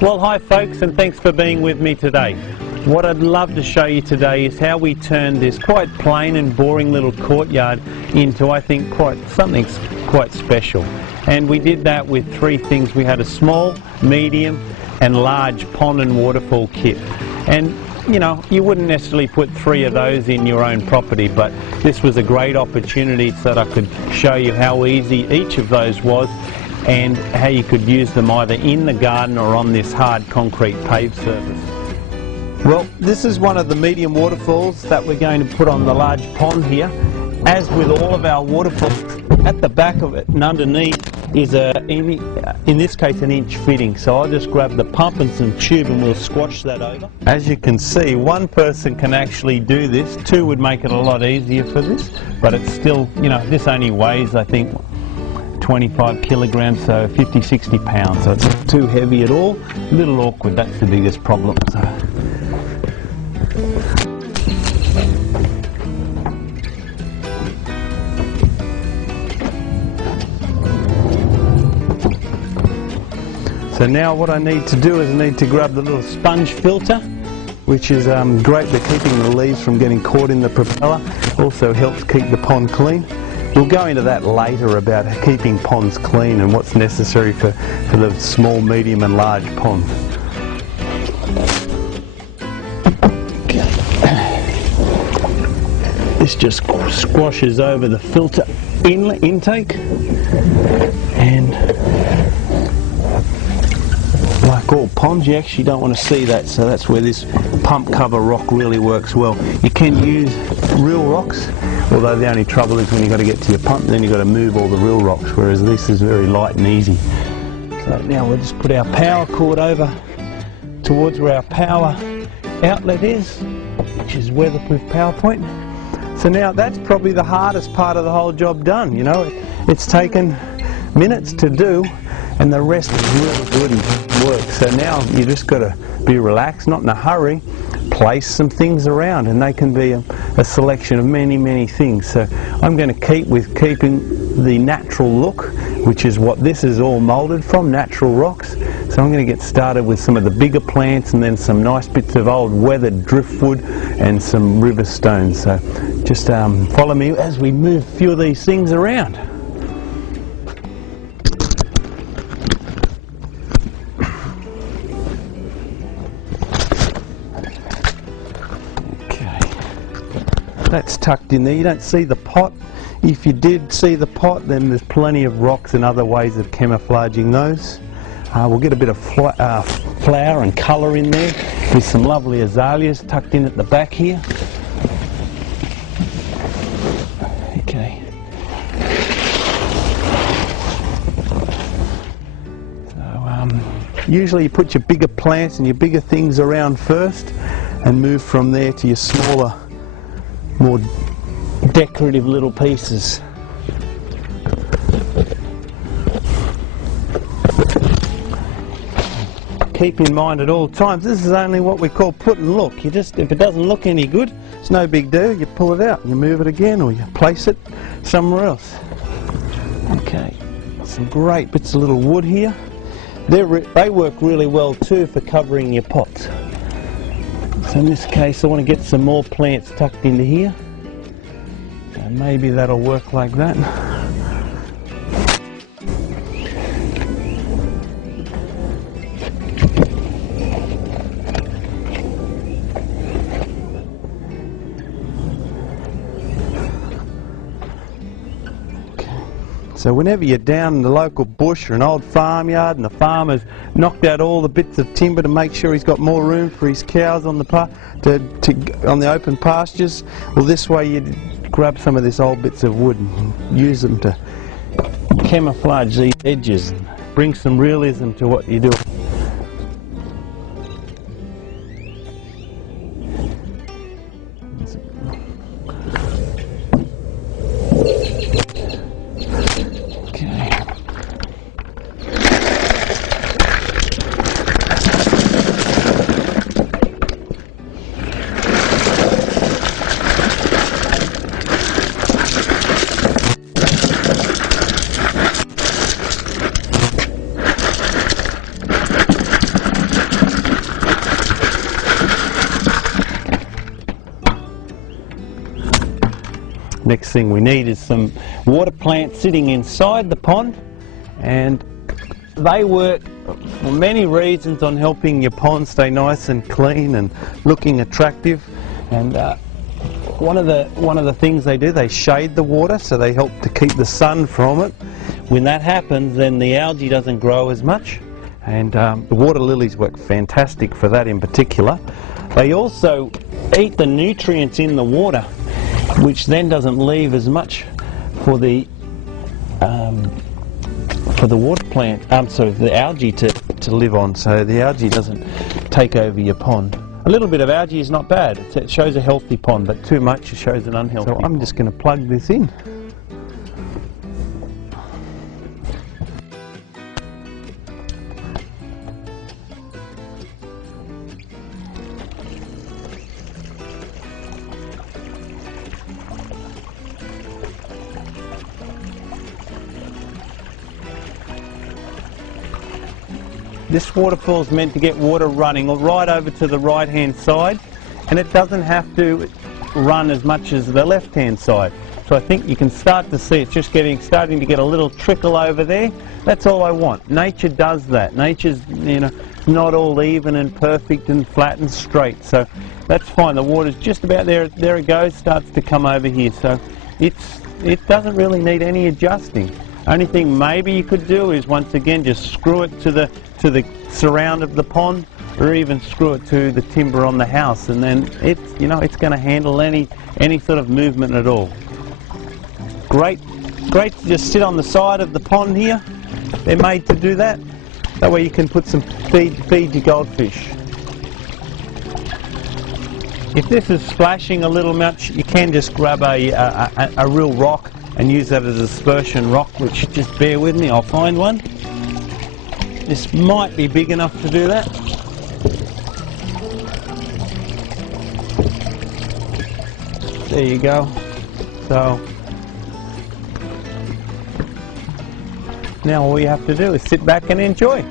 Well, hi folks, and thanks for being with me today. What I'd love to show you today is how we turned this quite plain and boring little courtyard into, I think, something quite special. And we did that with three things. We had a small, medium and large pond and waterfall kit. And you know, you wouldn't necessarily put three of those in your own property, but this was a great opportunity so that I could show you how easy each of those was and how you could use them either in the garden or on this hard concrete paved surface. Well, this is one of the medium waterfalls that we're going to put on the large pond here. As with all of our waterfalls, at the back of it and underneath is in this case an inch fitting. So I'll just grab the pump and some tube and we'll squash that over. As you can see, one person can actually do this. Two would make it a lot easier for this, but it's still, you know, this only weighs, I think, 25 kilograms, so 50, 60 pounds. So it's not too heavy at all. A little awkward, that's the biggest problem. So now what I need to do is I need to grab the little sponge filter, which is great for keeping the leaves from getting caught in the propeller. Also helps keep the pond clean. We'll go into that later about keeping ponds clean and what's necessary for the small, medium and large pond. Okay. This just squashes over the filter intake, and like all ponds, you actually don't want to see that, so that's where this pump cover rock really works well. You can use real rocks, although the only trouble is when you've got to get to your pump, then you've got to move all the real rocks, whereas this is very light and easy. So now we'll just put our power cord over towards where our power outlet is, which is weatherproof power point. So now that's probably the hardest part of the whole job done, you know. It's taken minutes to do, and the rest is really good and work. So now you just got to be relaxed, not in a hurry, place some things around, and they can be a selection of many things. So I'm going to keep with keeping the natural look, which is what this is all moulded from, natural rocks. So I'm going to get started with some of the bigger plants and then some nice bits of old weathered driftwood and some river stones. So just follow me as we move a few of these things around. That's tucked in there. You don't see the pot. If you did see the pot, then there's plenty of rocks and other ways of camouflaging those. We'll get a bit of flower and colour in there with some lovely azaleas tucked in at the back here. Okay. So usually you put your bigger plants and your bigger things around first and move from there to your smaller, more decorative little pieces. Keep in mind at all times, this is only what we call put and look. You just, if it doesn't look any good, it's no big deal. You pull it out, you move it again, or you place it somewhere else. Okay, some great bits of little wood here. They work really well too for covering your pots. So in this case, I want to get some more plants tucked into here. And maybe that'll work like that. So whenever you're down in the local bush or an old farmyard and the farmer's knocked out all the bits of timber to make sure he's got more room for his cows on the on the open pastures, well, this way you grab some of these old bits of wood and use them to camouflage these edges and bring some realism to what you do. next thing we need is some water plants sitting inside the pond, and they work for many reasons on helping your pond stay nice and clean and looking attractive. And one of the things they do, they shade the water, so they help to keep the sun from it. When that happens, then the algae doesn't grow as much, and the water lilies work fantastic for that in particular. They also eat the nutrients in the water, which then doesn't leave as much for the water plant, the algae to live on, so the algae doesn't take over your pond. A little bit of algae is not bad. It shows a healthy pond, but too much shows an unhealthy pond. So I'm just going to plug this in. This waterfall is meant to get water running right over to the right hand side, and it doesn't have to run as much as the left hand side. So I think you can start to see it's just starting to get a little trickle over there. That's all I want. Nature does that. Nature's, you know, not all even and perfect and flat and straight, so that's fine. The water's just about there. There it goes, starts to come over here. So it doesn't really need any adjusting. Only thing maybe you could do is once again just screw it to the surround of the pond, or even screw it to the timber on the house, and then it's going to handle any sort of movement at all. Great to just sit on the side of the pond here. They're made to do that. That way you can put some feed your goldfish. If this is splashing a little much, you can just grab a real rock and use that as a dispersion rock, which, just bear with me, I'll find one. This might be big enough to do that. There you go. So now all you have to do is sit back and enjoy.